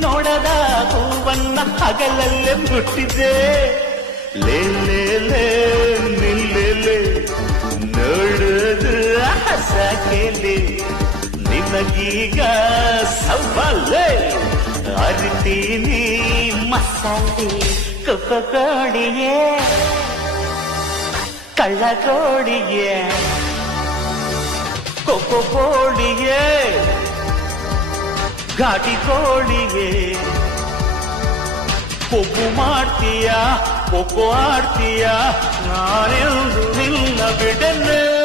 ನೋಡದ ಹೂವನ್ನ ಹಗಲಲ್ಲೇ ಮುಟ್ಟಿದೆ. ಲೇ ಲೇ ಲೇ ನಿಲ್ಲೆ ನೋಡುದು ಸಾಕೇಲಿ ನಿಮಗೀಗ ಸವಾಲೆ ಅರಿತೀನಿ ಮಸಾಲೆ ಕೊಡಿಯೇ ಕಳ್ಳ ಕೋಡಿಯೇ ಕೋಳಿಯೇ ಘಾಟಿ ಕೋಳಿಯೇ ಕೊಬ್ಬು ಮಾಡ್ತೀಯ ಕೊಕ್ಕೋ ಆಡ್ತೀಯ ನಾನೆಂದು ನಿನ್ನ ಬಿಡನೆ.